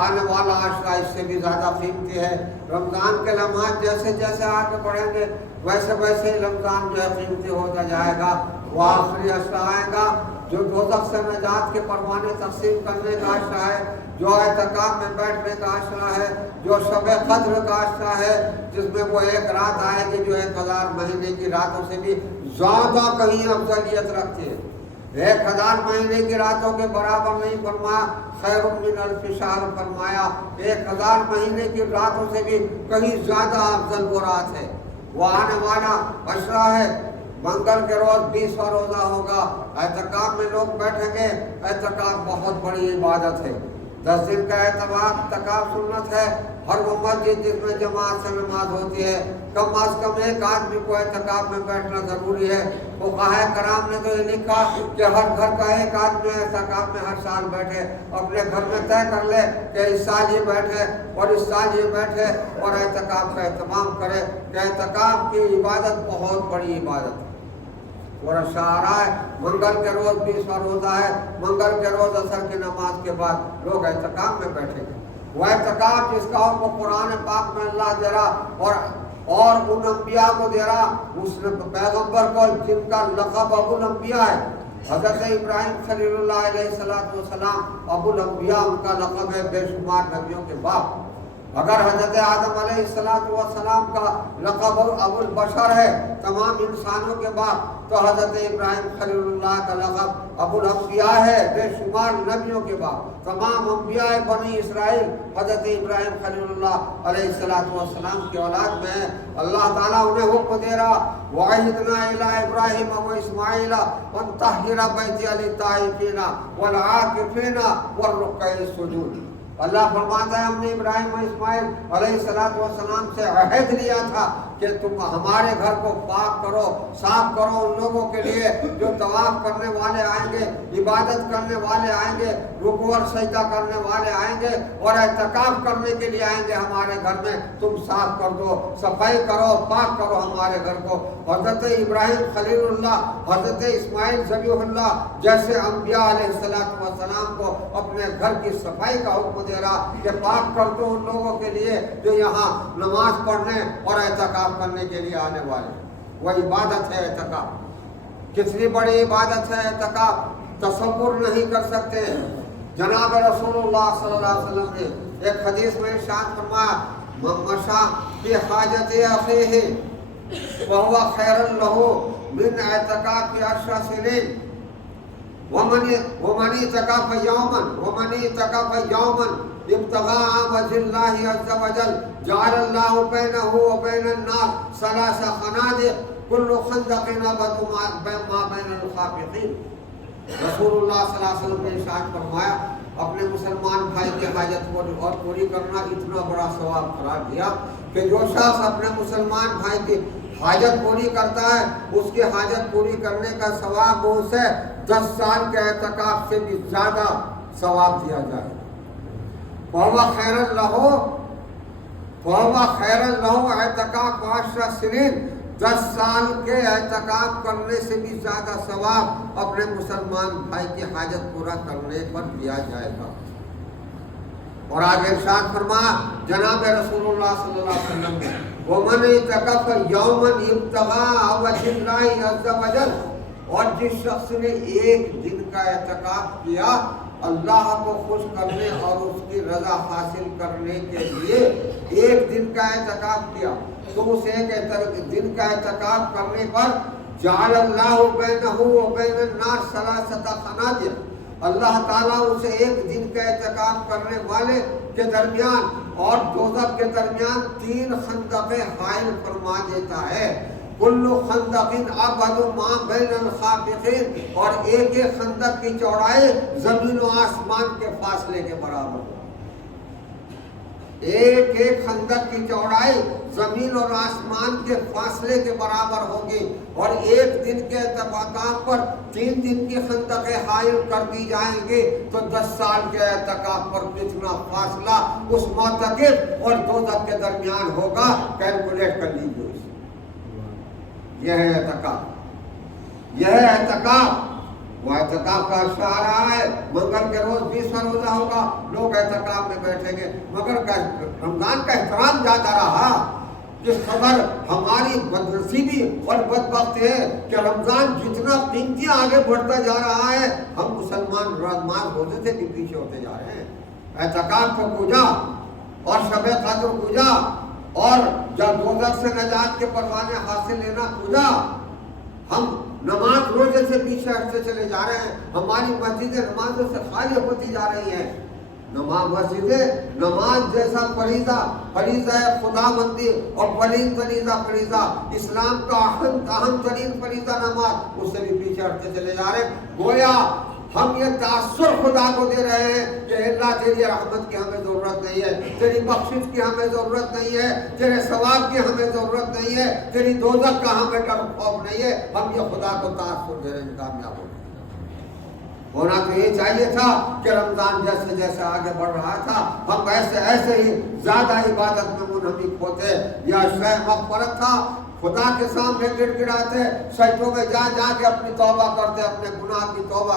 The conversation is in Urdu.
آنے والا عشرہ اس سے بھی زیادہ قیمتی ہے۔ رمضان کے لمحات جیسے جیسے آگے بڑھیں گے ویسے ویسے ہی رمضان جو ہے قیمتی ہوتا جائے گا۔ وہ آخری عشرہ آئے گا جو دوزخ سے نجات کے پروانے تقسیم کرنے کا عشرہ ہے، جو اعتکاف میں بیٹھنے کا عشرہ ہے، جو شب قدر کا عشرہ ہے، جس میں وہ ایک رات آئے گی جو 1000 مہینے کی راتوں سے بھی زیادہ کہیں افضلیت رکھتی ہے۔ 1000 مہینے کی راتوں کے برابر نہیں فرمایا، خیر من الف شہر فرمایا۔ 1000 مہینے کی راتوں سے بھی کہیں زیادہ افضل وہ رات ہے۔ وہ آنے والا عشرہ ہے، منگل کے روز 20واں روزہ ہوگا۔ اعتکاف میں لوگ بیٹھیں گے۔ اعتکاف بہت بڑی عبادت ہے۔ 10 دن کا اعتکاف سنت ہے۔ ہر وہ مسجد جس میں جماعت سے نماز ہوتی ہے کم از کم ایک آدمی کو اعتکاف میں بیٹھنا ضروری ہے۔ فقہائے کرام نے تو یہ لکھا کہ ہر گھر کا ایک آدمی اعتکاف میں ہر سال بیٹھے، اپنے گھر میں طے کر لے کہ اس سال یہ بیٹھے اور اس سال یہ بیٹھے اور اعتکاف کا اہتمام کرے کہ اعتکاف کی عبادت بہت بڑی عبادت ہے۔ اور اشارہ ہے منگل کے روز 20واں روزہ ہے، منگل کے روز عصر کی نماز کے بعد لوگ اعتکاف میں بیٹھیں گے۔ وہ اعتکاف جس کا حکم قرآن پاک میں اللہ دے رہا اور ان انبیاء کو دے رہا، اس پیغمبر کو جن کا لقب ابو الانبیاء ہے۔ حضرت ابراہیم خلیل اللہ علیہ السلام ابو الانبیاء ان کا لقب ہے، بے شمار نبیوں کے باپ۔ اگر حضرت آدم علیہ السلام کا لقب ابو البشر ہے، تمام انسانوں کے باپ، تو حضرت ابراہیم خلیل اللہ کا لقب ابو الانبیاء ہے، بے شمار نبیوں کے باپ۔ تمام انبیاء بنی اسرائیل حضرت ابراہیم خلیل اللہ علیہ السلام کی اولاد میں ہے۔ اللہ تعالیٰ انہیں حکم دے رہا، وَعَهِدْنَا إِلَىٰ إِبْرَاهِيمَ وَإِسْمَاعِيلَ أَن طَهِّرَ بَيْتِيَ لِلطَّائِفِينَ وَالْعَاكِفِينَ وَالرُّكَّعِ السُّجُودِ۔ اللہ فرماتا ہے ہم نے ابراہیم و اسماعیل علیہ السلام سے عہد لیا تھا کہ تم ہمارے گھر کو پاک کرو، صاف کرو ان لوگوں کے لیے جو طواف کرنے والے آئیں گے، عبادت کرنے والے آئیں گے، رکوع اور سجدہ کرنے والے آئیں گے اور اعتکاف کرنے کے لیے آئیں گے ہمارے گھر میں، تم صاف کر دو، صفائی کرو، پاک کرو ہمارے گھر کو۔ حضرت ابراہیم خلیل اللہ، حضرت اسماعیل ذبیح اللہ جیسے انبیاء علیہ السلام کو اپنے گھر کی صفائی کا حکم دے رہا کہ پاک کر دو ان لوگوں کے لیے جو یہاں نماز پڑھنے اور اعتکاف کرنے کے لیے آنے والے۔ وہ عبادت ہے اعتکاف، کتنی بڑی عبادت ہے اعتکاف، تصور نہیں کر سکتے۔ جناب رسول اللہ صلی اللہ علیہ وسلم نے ایک حدیث میں ارشاد فرمایا، من مشى في حاجة أخيه فهو خير له من اعتكاف 10 سنين ومن اعتكف يوما ابتغاء وجه الله عز وجل جعل الله بينه وبين النار 3 خنادق كل خندق أبعد ما بين الخافقين۔ رسول اللہ صلی اللہ علیہ وسلم نے ارشاد فرمایا، اپنے مسلمان بھائی کی حاجت کو اور پوری کرنا اتنا بڑا ثواب قرار دیا کہ جو شخص اپنے مسلمان بھائی کی حاجت پوری کرتا ہے اس کی حاجت پوری کرنے کا ثواب اسے 10 سال کے اعتکاف سے بھی زیادہ ثواب دیا جائے۔ فَهُوَ خَيْرٌ لَهُ اعتکاف 10 سنین، 10 سال کے اعتکاف کرنے سے بھی زیادہ ثواب اپنے مسلمان بھائی کی حاجت پورا کرنے پر دیا جائے گا۔ اور آگے ارشاد فرمایا جناب رسول اللہ صلی اللہ علیہ وسلم نے، وَمَنِ اعْتَكَفَ يَوْمًا ابْتَغَاءَ وَجْهِ اللَّهِ عَزَّ وَجَلَّ، اور جس شخص نے ایک دن کا اعتکاف کیا اللہ کو خوش کرنے اور اس کی رضا حاصل کرنے کے لیے، ایک دن کا اعتکاف کیا تو اس ایک دن کا اعتکاف کرنے پر جعل اللہ بینہ و بین النار 3 خنادق، اللہ تعالیٰ اسے ایک دن کا اعتکاف کرنے والے کے درمیان اور دوزخ کے درمیان 3 خندقیں حائل فرما دیتا ہے۔ کل خندق ابعد ما بین الخافقین، اور ایک خندق کی چوڑائی زمین و آسمان کے فاصلے کے برابر ہے۔ ایک خندق کی چوڑائی زمین اور آسمان کے فاصلے کے برابر ہوگی، اور ایک دن کے اعتکاف پر 3 دن کی خندقیں حائل کر دی جائیں گی تو 10 سال کے اعتکاف پر کتنا فاصلہ اس معتکف اور دوزخ کے درمیان ہوگا، کیلکولیٹ کر لیجیے۔ یہ ہے اعتکاف، یہ ہے اعتکاف۔ وہ اعتکاف کا عرصہ آ رہا ہے، منگل کے روز 20واں روزہ ہوگا، لوگ اعتکاف میں بیٹھیں گے، مگر رمضان کا احترام زیادہ رہا۔ جس قدر ہماری بدنصیبی اور بدبختی ہے کہ رمضان جتنا قیمتی آگے بڑھتا جا رہا ہے، ہم مسلمان رمضان روزے سے بھی پیچھے ہوتے جا رہے ہیں۔ اعتکاف کو پوجا اور شب قدر پوجا اور جب دوزخ سے نجات کے پروانے حاصل لینا پوجا، ہم نماز روزے سے پیچھے ہٹتے چلے جا رہے ہیں۔ ہماری مسجدیں نمازوں سے خالی ہوتی جا رہی ہیں۔ نماز جیسا فریضہ خدا بندی اور بلند فریضہ اسلام کا اہم ترین فریضہ نماز، اس سے بھی پیچھے ہٹتے چلے جا رہے ہیں۔ گویا ہم یہ تاثر خدا کو دے رہے ہیں کہ اللہ تیری رحمت کی ہمیں ضرورت نہیں ہے، تیری بخشش کی ہمیں ضرورت نہیں ہے، تیرے ثواب کی ہمیں ضرورت نہیں ہے، تیری دوزخ کا ہمیں ڈر خوف نہیں ہے۔ ہم یہ خدا کو تاثر دے رہے ہیں، کامیاب ہو۔ ہونا تو یہ چاہیے تھا کہ رمضان جیسے جیسے آگے بڑھ رہا تھا ہم ایسے ہی زیادہ عبادت میں منہمک ہوتے۔ یا شہ مغفرت تھا، خدا کے سامنے گڑ گڑاتے، سجدوں میں جا کے اپنی توبہ کرتے، اپنے گناہ کی توبہ